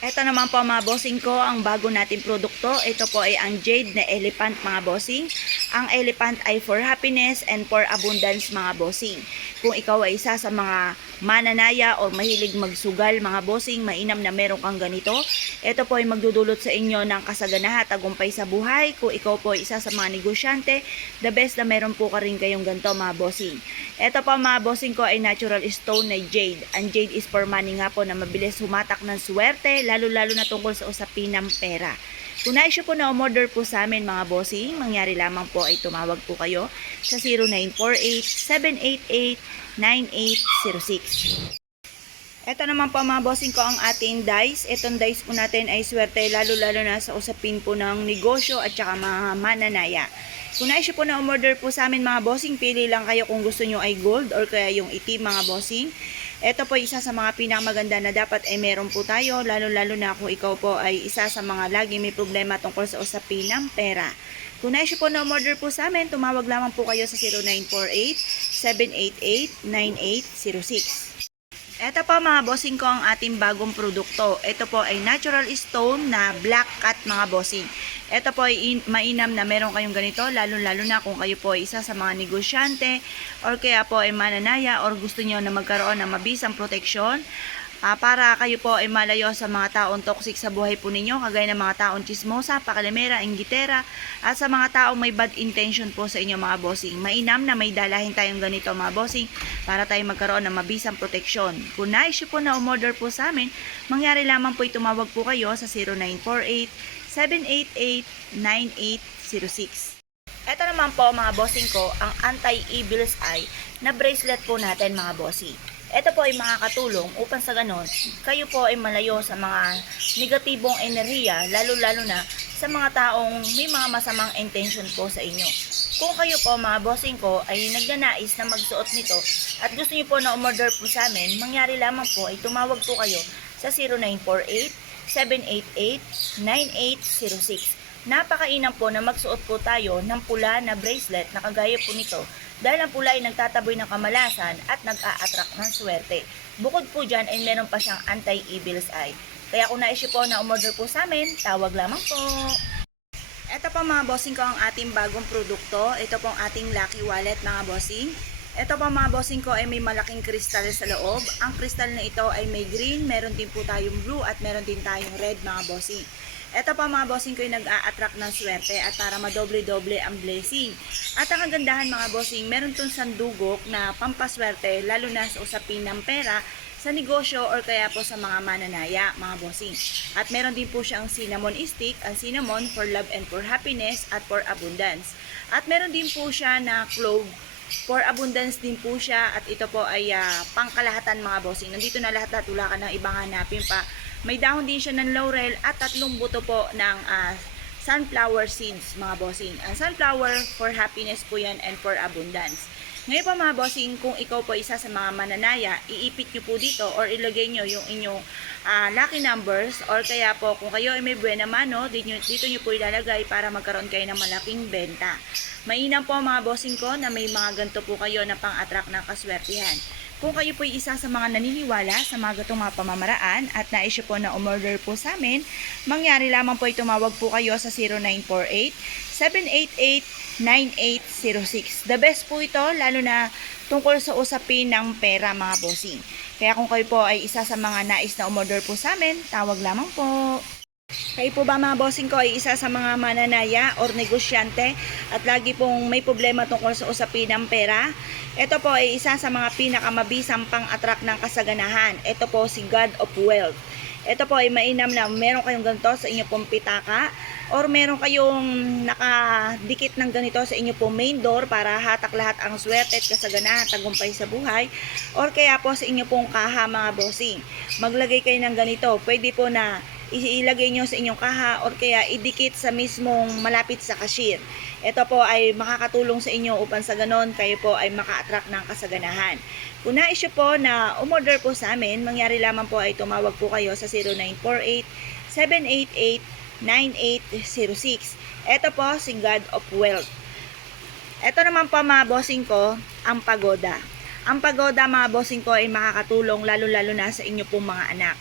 Ito naman po mga bossing ko, ang bago nating produkto. Ito po ay ang Jade na Elephant mga bossing. Ang Elephant ay for happiness and for abundance mga bossing. Kung ikaw ay isa sa mga mananaya o mahilig magsugal mga bossing, mainam na meron kang ganito. Ito po ay magdudulot sa inyo ng kasaganahan at tagumpay sa buhay. Kung ikaw po ay isa sa mga negosyante, the best na meron po ka rin kayong ganito mga bossing. Ito po mga bossing ko ay natural stone na Jade. Ang Jade is for money nga po na mabilis humatak ng swerte, lalo-lalo na tungkol sa usapin ng pera. Kung nais po na umorder po sa amin mga bossing, mangyari lamang po ay tumawag po kayo sa 0948-788-9806. Ito naman po mga bossing ko ang ating dice. Itong dice po natin ay swerte lalo-lalo na sa usapin po ng negosyo at saka mga mananaya. Kung nais po na umorder po sa amin mga bossing, pili lang kayo kung gusto nyo ay gold or kaya yung itim mga bossing. Ito po isa sa mga pinakamaganda na dapat ay meron po tayo, lalo-lalo na kung ikaw po ay isa sa mga lagi may problema tungkol sa usapin ng pera. Kung nais po na umorder po sa amin, tumawag lamang po kayo sa 0948-788-9806. Ito po mga bossing ko ang ating bagong produkto. Ito po ay natural stone na black cat mga bossing. Ito po ay mainam na meron kayong ganito, lalo-lalo na kung kayo po ay isa sa mga negosyante or kaya po ay mananaya or gusto nyo na magkaroon ng mabisang proteksyon. Para kayo po ay malayo sa mga taong toxic sa buhay po ninyo, kagaya ng mga taong chismosa, pakalimera, inggitera, at sa mga taong may bad intention po sa inyo mga bossing. Mainam na may dalahin tayong ganito mga bossing para tayo magkaroon ng mabisang proteksyon. Kung nais po na umorder po sa amin, mangyari lamang po tumawag po kayo sa 0948-788-9806. Ito naman po mga bossing ko, ang anti-evil's eye na bracelet po natin mga bossing. Ito po ay makakatulong upang sa ganon, kayo po ay malayo sa mga negatibong enerhiya, lalo-lalo na sa mga taong may mga masamang intention po sa inyo. Kung kayo po mga bossing ko ay nagnanais na magsuot nito at gusto niyo po na umorder po sa amin, mangyari lamang po ay tumawag po kayo sa 0948-788-9806. Napakainam po na magsuot po tayo ng pula na bracelet na kagaya po nito dahil ang pula ay nagtataboy ng kamalasan at nag-a-attract ng swerte. Bukod po dyan ay meron pa siyang anti-evil's eye. Kaya kung nais po na umorder po sa amin, tawag lamang po. Ito po mga bossing ko ang ating bagong produkto. Ito po ang ating lucky wallet mga bossing. Ito po mga bossing ko ay may malaking kristal sa loob. Ang kristal na ito ay may green, meron din po tayong blue at meron din tayong red mga bossing. Ito pa mga bossing ko yung nag-a-attract ng swerte at para madoble-doble ang blessing. At ang kagandahan mga bossing, meron tong sandugok na pampaswerte lalo na sa usapin ng pera, sa negosyo or kaya po sa mga mananaya mga bossing. At meron din po siyang cinnamon stick, ang cinnamon for love and for happiness at for abundance. At meron din po siya na clove for abundance din po siya at ito po ay pangkalahatan mga bossing. Nandito na lahat wala ka ng ibang hanapin pa. May dahon din siya ng laurel at 3 buto po ng sunflower seeds mga bossing. Ang sunflower for happiness po yan and for abundance. Ngayon po mga bossing, kung ikaw po isa sa mga mananaya, iipit nyo po dito or ilagay nyo yung inyong lucky numbers or kaya po kung kayo ay may buena mano, dito nyo po ilalagay para magkaroon kayo ng malaking benta. Mainam po mga bossing ko na may mga ganito po kayo na pang-attract ng kaswertihan. Kung kayo po isa sa mga naniniwala sa mga gatong mga pamamaraan at nais po na umorder po sa amin, mangyari lamang po tumawag po kayo sa 0948-788-9806. The best po ito, lalo na tungkol sa usapin ng pera mga bossing. Kaya kung kayo po ay isa sa mga nais na umorder po sa amin, tawag lamang po. Kayo po ba mga bossing ko ay isa sa mga mananaya or negosyante at lagi pong may problema tungkol sa usapin ng pera? Ito po ay isa sa mga pinakamabisang pang-attract ng kasaganahan. Ito po si God of Wealth. Ito po ay mainam na meron kayong ganito sa inyo pong pitaka or meron kayong nakadikit ng ganito sa inyo pong main door para hatak lahat ang swerte at kasaganahan at tagumpay sa buhay or kaya po sa inyo pong kaha mga bossing. Maglagay kayo ng ganito. Pwede po na ilagay nyo sa inyong kaha or kaya idikit sa mismong malapit sa cashier. Ito po ay makakatulong sa inyo upang sa ganon kayo po ay maka-attract ng kasaganahan. Kung nais po na umorder po sa amin, mangyari lamang po ay tumawag po kayo sa 0948-788-9806. Ito po si God of Wealth. Ito naman po mga bossing ko, ang pagoda. Ang pagoda mga bossing ko ay makakatulong lalo-lalo na sa inyo pong mga anak.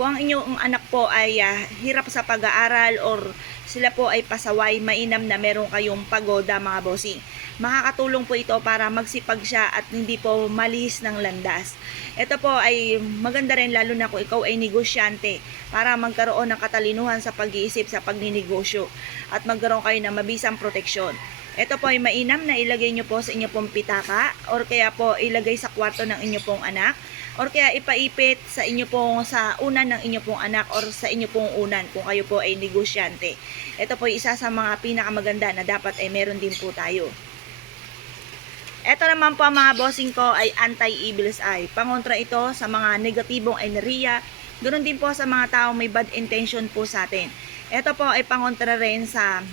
Kung ang inyong anak po ay hirap sa pag-aaral or sila po ay pasaway, mainam na meron kayong pagoda mga bossing. Makakatulong po ito para magsipag siya at hindi po malihis ng landas. Ito po ay maganda rin lalo na kung ikaw ay negosyante para magkaroon ng katalinuhan sa pag-iisip sa pagninegosyo at magkaroon kayo ng mabisang proteksyon. Ito po ay mainam na ilagay nyo po sa inyo pong pitaka or kaya po ilagay sa kwarto ng inyo pong anak or kaya ipaipit sa inyo pong sa unan ng inyo pong anak or sa inyo pong unan kung kayo po ay negosyante. Ito po ay isa sa mga pinakamaganda na dapat ay meron din po tayo. Ito naman po mga bossing ko ay anti-evil's eye. Pangontra ito sa mga negatibong enerhiya. Ganoon din po sa mga taong may bad intention po sa atin. Ito po ay pangontra rin sa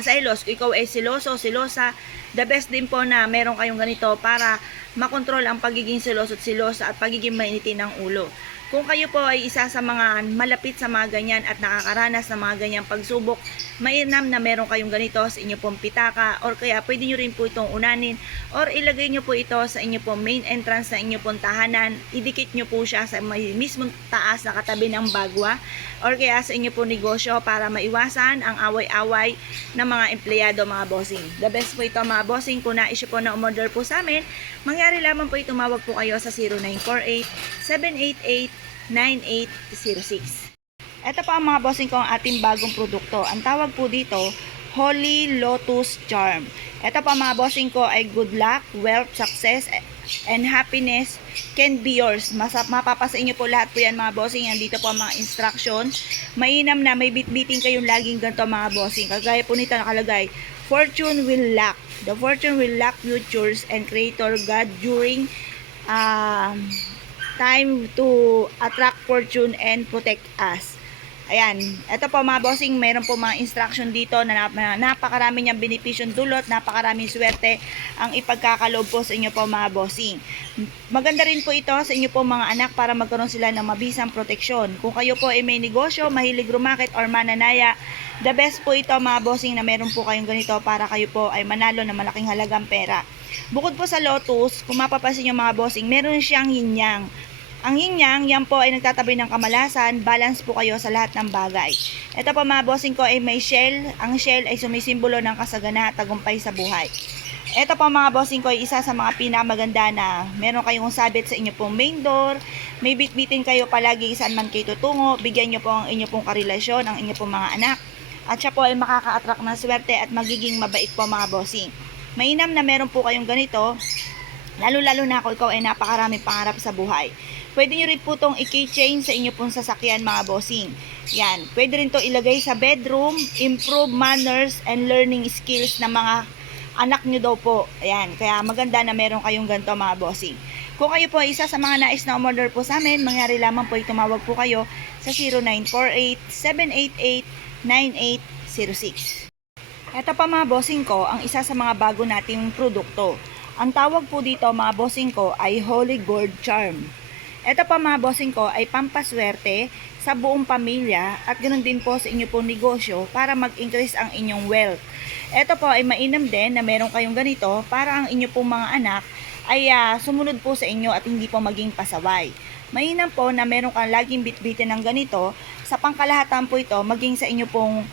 selos. Kung ikaw ay siloso, silosa, the best din po na meron kayong ganito para makontrol ang pagiging siloso at silosa at pagiging mainitin ng ulo. Kung kayo po ay isa sa mga malapit sa mga ganyan at nakakaranas ng mga ganyang pagsubok, mainam na meron kayong ganito sa inyo pong pitaka or kaya pwede nyo rin po itong unanin or ilagay nyo po ito sa inyo pong main entrance na inyo pong tahanan, idikit nyo po siya sa may mismong taas na katabi ng bagwa or kaya sa inyo pong negosyo para maiwasan ang away-away ng mga empleyado mga bossing. The best po ito mga bossing, kung nais po na umorder po sa amin, mangyari lamang po tumawag po kayo sa 0948-788-9806. Ito pa ang mga bossing ko ang ating bagong produkto. Ang tawag po dito, Holy Lotus Charm. Ito pa mga bossing ko ay good luck, wealth, success, and happiness can be yours. Mapapasa inyo po lahat po yan mga bossing. Andito po ang mga instruction. Mainam na may bitbiting kayong laging ganito mga bossing. Kagaya po nito nakalagay, fortune will luck. The fortune will luck futures and creator God during time to attract fortune and protect us. Ayan, ito po mga bossing, meron po mga instruction dito na napakarami niyang benepisyon dulot, napakaraming swerte ang ipagkakaloob po sa inyo po mga bossing. Maganda rin po ito sa inyo po mga anak para magkaroon sila ng mabisang proteksyon. Kung kayo po ay may negosyo, mahilig rumakit or mananaya, the best po ito mga bossing na meron po kayong ganito para kayo po ay manalo ng malaking halagang pera. Bukod po sa Lotus, kung mapapansin nyo mga bossing, meron siyang yin-yang. Ang yin-yang, yan po ay nagtatabi ng kamalasan, balance po kayo sa lahat ng bagay. Ito po mga bossing ko ay may shell. Ang shell ay sumisimbolo ng kasagana at tagumpay sa buhay. Ito po mga bossing ko ay isa sa mga pinakamaganda na meron kayong sabit sa inyo pong main door. May bitbitin kayo palagi saan man kayo tutungo. Bigyan nyo po ang inyo pong karelasyon, ang inyo pong mga anak. At siya po ay makaka-attract ng swerte at magiging mabait po mga bossing. Mainam na meron po kayong ganito. Lalo-lalo na kung ikaw ay napakaraming pangarap sa buhay. Pwede nyo rin po itong i-keychain sa inyo pong sasakyan mga bossing. Yan. Pwede rin to ilagay sa bedroom, improve manners and learning skills ng mga anak nyo daw po. Ayan. Kaya maganda na meron kayong ganito mga bossing. Kung kayo po isa sa mga nais na umorder po sa amin, mangyari lamang po tumawag po kayo sa 0948-788-9806. Ito pa mga bossing ko, ang isa sa mga bago nating produkto. Ang tawag po dito mga bossing ko ay Holy Gold Charm. Ito pa mga bossing ko ay pampaswerte sa buong pamilya at ganoon din po sa inyo pong negosyo para mag-increase ang inyong wealth. Ito po ay mainam din na meron kayong ganito para ang inyo pong mga anak ay sumunod po sa inyo at hindi po maging pasaway. Mainam po na meron kang laging bitbitin ng ganito sa pangkalahatan po ito maging sa inyo pong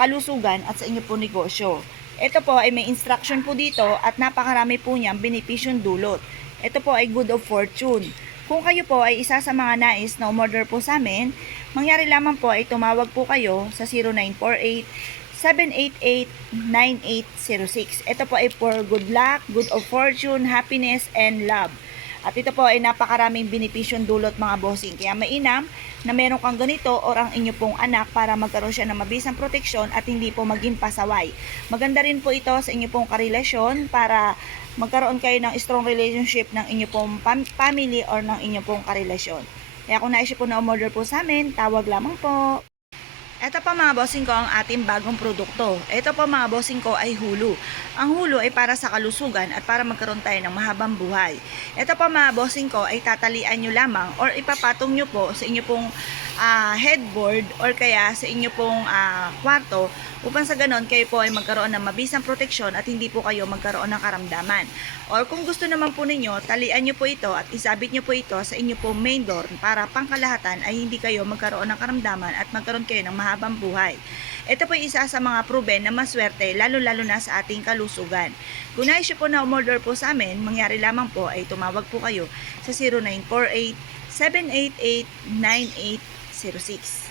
kalusugan at sa inyo pong negosyo. Ito po ay may instruction po dito at napakarami po niyang benepisyong dulot. Ito po ay good of fortune. Kung kayo po ay isa sa mga nais na umorder po sa amin, mangyari lamang po ay tumawag po kayo sa 0948-788-9806. Ito po ay for good luck, good of fortune, happiness, and love. At ito po ay napakaraming benepisyong dulot mga bossing. Kaya mainam na meron kang ganito or ang inyo pong anak para magkaroon siya ng mabisang proteksyon at hindi po maging pasaway. Maganda rin po ito sa inyo pong karelasyon para magkaroon kayo ng strong relationship ng inyo pong family or ng inyo pong karelasyon. Kaya kung nais po na umorder po sa amin, tawag lamang po. Ito pa mga bossing ko ang ating bagong produkto. Ito pa mga bossing ko ay Hulu. Ang Hulu ay para sa kalusugan at para magkaroon tayo ng mahabang buhay. Ito pa mga bossing ko ay tatalian nyo lamang or ipapatong nyo po sa inyo pong headboard or kaya sa inyo pong kwarto upang sa ganon kayo po ay magkaroon ng mabisang proteksyon at hindi po kayo magkaroon ng karamdaman. Or kung gusto naman po ninyo, talian nyo po ito at isabit nyo po ito sa inyo pong main door para pangkalahatan ay hindi kayo magkaroon ng karamdaman at magkaroon kayo ng mahabang buhay. Ito po ay isa sa mga proven na maswerte lalo-lalo na sa ating kalusugan. Kung nais po na umorder po sa amin, mangyari lamang po ay tumawag po kayo sa 0948-788-9806.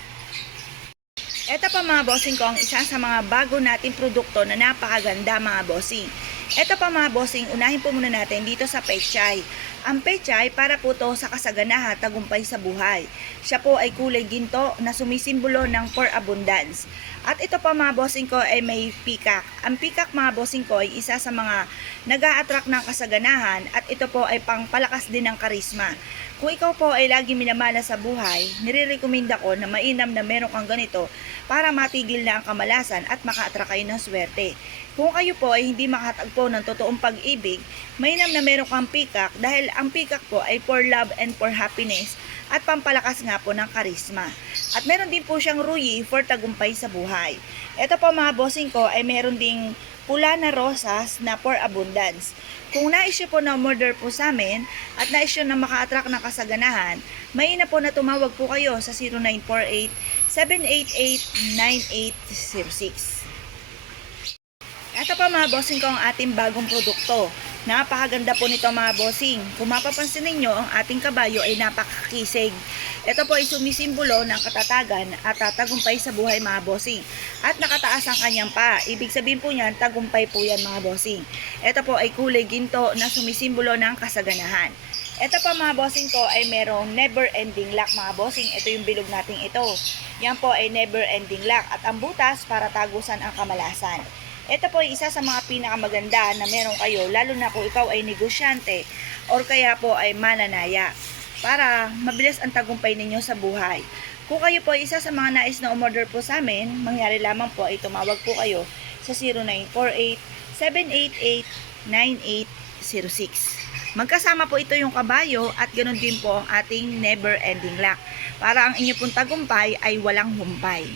Ito pa mga bossing ko ang isa sa mga bago nating produkto na napakaganda mga bossing. Ito pa mga bossing, unahin po muna natin dito sa Pechay. Ang Pechay para po to sa kasaganahan, tagumpay sa buhay. Siya po ay kulay ginto na sumisimbolo ng for abundance. At ito pa mga bossing ko ay may peacock. Ang peacock mga bossing ko ay isa sa mga nag-a-attract ng kasaganahan at ito po ay pangpalakas din ng karisma. Kung ikaw po ay lagi minamana sa buhay, nire-recommenda ko na mainam na meron kang ganito para matigil na ang kamalasan at maka-attract kayo ng swerte. Kung kayo po ay hindi makatagpo ng totoong pag-ibig, mainam na meron kang peacock dahil ang peacock po ay for love and for happiness at pampalakas nga po ng karisma. At meron din po siyang ruyi for tagumpay sa buhay. Ito po mga bossing ko ay meron ding pula na rosas na for abundance. Kung nais nyo po na order po sa amin at nais nyo na maka-attract ng kasaganahan, may na po na tumawag po kayo sa 0948-788-9806. Ito pa mga bossing ko ang ating bagong produkto. Napakaganda po nito mga bossing. Kung mapapansin ninyo, ang ating kabayo ay napakakisig. Ito po ay sumisimbolo ng katatagan at tagumpay sa buhay mga bossing. At nakataas ang kanyang paa. Ibig sabihin po niyan, tagumpay po yan mga bossing. Ito po ay kulay ginto na sumisimbolo ng kasaganahan. Ito pa mga bossing ko ay merong never ending lock mga bossing. Ito yung bilog nating ito. Yan po ay never ending lock at ang butas para tagusan ang kamalasan. Ito po ay isa sa mga pinakamaganda na meron kayo lalo na kung ikaw ay negosyante or kaya po ay mananaya para mabilis ang tagumpay ninyo sa buhay. Kung kayo po ay isa sa mga nais na umorder po sa amin, mangyari lamang po ay tumawag po kayo sa 0948-788-9806. Magkasama po ito yung kabayo at ganoon din po ang ating never ending lock para ang inyo pong tagumpay ay walang humpay.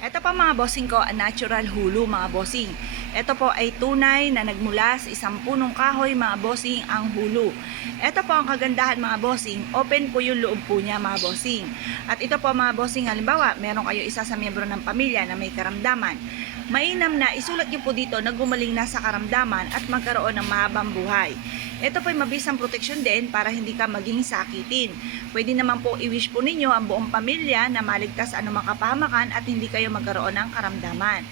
Ito pa mga bossing ko, ang natural Hulu mga bossing. Ito po ay tunay na nagmula sa isang punong kahoy mga bossing ang Hulu. Ito po ang kagandahan mga bossing, open po yung loob po niya mga bossing. At ito po mga bossing, halimbawa, meron kayo isa sa miyembro ng pamilya na may karamdaman. Mainam na isulat niyo po dito na gumaling na sa karamdaman at magkaroon ng mahabang buhay. Ito po ay mabisang proteksyon din para hindi ka maging sakitin. Pwede naman po i-wish po ninyo ang buong pamilya na maligtas sa anumang kapahamakan at hindi kayo magkaroon ng karamdaman.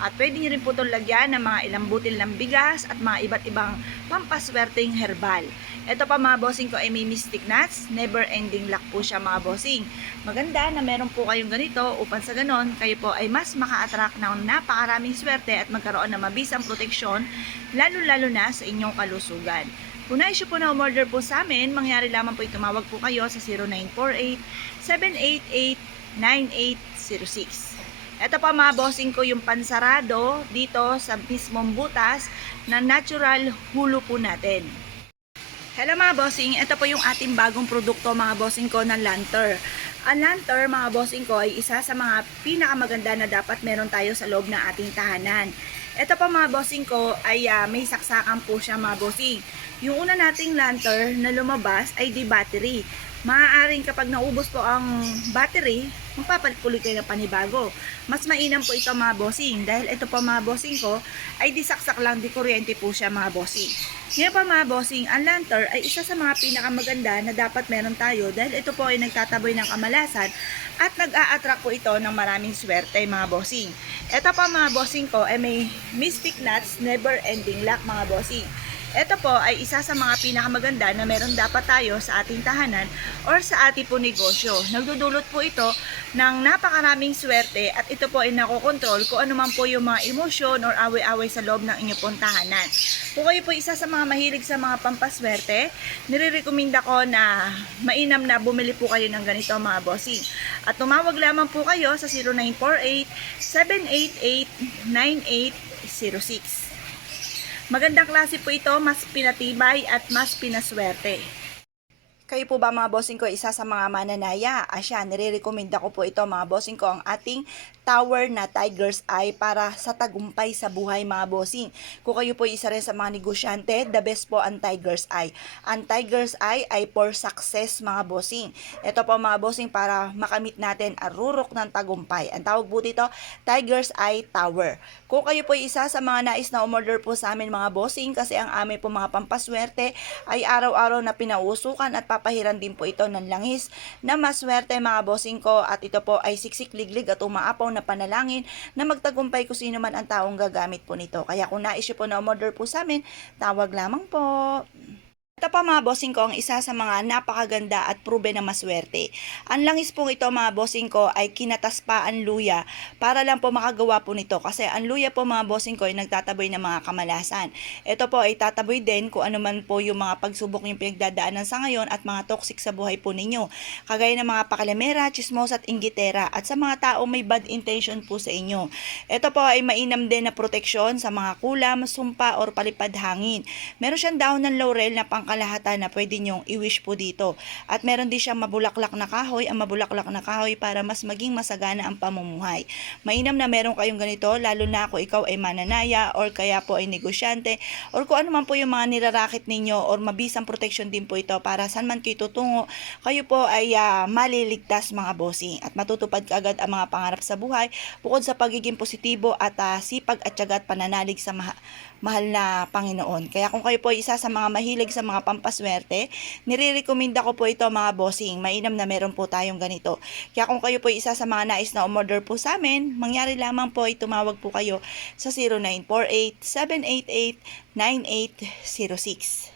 At pwede nyo rin po itong lagyan ng mga ilang butil ng bigas at mga iba't ibang pampaswerteng herbal. Ito pa mga bossing ko ay may mystic nuts, never ending luck po siya mga bossing. Maganda na meron po kayong ganito upang sa ganon kayo po ay mas maka-attract ng napakaraming swerte at magkaroon ng mabisang proteksyon lalo-lalo na sa inyong kalusugan. Kung nais po na umorder po sa amin, mangyari lamang po tumawag po kayo sa 0948-788-9806. Ito pa mga bossing ko yung pansarado dito sa mismong butas na natural Hulu po natin. Hello mga bossing, ito po yung ating bagong produkto mga bossing ko na lantern. Ang lantern mga bossing ko ay isa sa mga pinakamaganda na dapat meron tayo sa loob ng ating tahanan. Ito pa mga bossing ko ay may saksakan po siya mga bossing. Yung una nating lantern na lumabas ay di battery. Maaaring kapag naubos po ang battery, magpapalit ulit kayo ng panibago. Mas mainam po ito mga bossing dahil ito po mga bossing ko ay disaksak lang, di kuryente po siya mga bossing. Ngayon pa mga bossing, ang lantern ay isa sa mga pinakamaganda na dapat meron tayo dahil ito po ay nagtataboy ng kamalasan at nag-a-attract po ito ng maraming swerte mga bossing. Ito pa mga bossing ko ay may mystic nuts, never ending luck mga bossing. Ito po ay isa sa mga pinakamaganda na meron dapat tayo sa ating tahanan or sa ating po negosyo. Nagdudulot po ito ng napakaraming swerte at ito po ay nakokontrol kung ano man po yung mga emosyon or away-away sa loob ng inyong pong tahanan. Kung kayo po isa sa mga mahilig sa mga pampaswerte, nire-recommenda ko na mainam na bumili po kayo ng ganito mga bossing. At tumawag lamang po kayo sa 0948-788-9806. Magandang klase po ito, mas pinatibay at mas pinaswerte. Kayo po ba mga bossing ko, isa sa mga mananaya? Asya, nire-recommenda ko po ito mga bossing ko, ang ating tower na Tiger's Eye para sa tagumpay sa buhay mga bossing. Kung kayo po isa rin sa mga negosyante, the best po ang Tiger's Eye. Ang Tiger's Eye ay for success mga bossing. Ito po mga bossing para makamit natin ang rurok ng tagumpay. Ang tawag po dito, Tiger's Eye Tower. Kung kayo po isa sa mga nais na umorder po sa amin mga bossing, kasi ang amin po mga pampaswerte ay araw-araw na pinausukan at papahiran din po ito ng langis na maswerte mga bossing ko, at ito po ay siksik liglig at umaapaw na panalangin na magtagumpay kung sino man ang taong gagamit po nito. Kaya kung nais po na umorder po sa amin, tawag lamang po. Ito pa mga bossing ko, ang isa sa mga napakaganda at proven na maswerte. Ang langis pong ito mga bossing ko ay kinatas pa ang luya para lang po makagawa po nito. Kasi ang luya po mga bossing ko ay nagtataboy ng mga kamalasan. Ito po ay tataboy din kung ano man po yung mga pagsubok yung pinagdadaanan sa ngayon at mga toxic sa buhay po ninyo. Kagaya ng mga pakalamera, chismosa at inggitera at sa mga taong may bad intention po sa inyo. Ito po ay mainam din na proteksyon sa mga kulam, sumpa or palipad hangin. Meron siyang dahon ng laurel na pangkalahatan na pwede nyong i-wish po dito. At meron din siyang mabulaklak na kahoy, ang mabulaklak na kahoy para mas maging masagana ang pamumuhay. Mainam na meron kayong ganito, lalo na kung ikaw ay mananaya or kaya po ay negosyante or kung ano man po yung mga nirarakit ninyo or mabisang protection din po ito para saan man kayo tutungo, kayo po ay maliligtas mga bossing at matutupad kaagad ang mga pangarap sa buhay bukod sa pagiging positibo at sipag at tiyaga at pananalig sa mahal na Panginoon. Kaya kung kayo po ay isa sa mga mahilig sa mga pampaswerte, nire-recommenda ko po ito mga bossing. Mainam na meron po tayong ganito. Kaya kung kayo po ay isa sa mga nais na umorder po sa amin, mangyari lamang po ay tumawag po kayo sa 0948-788-9806.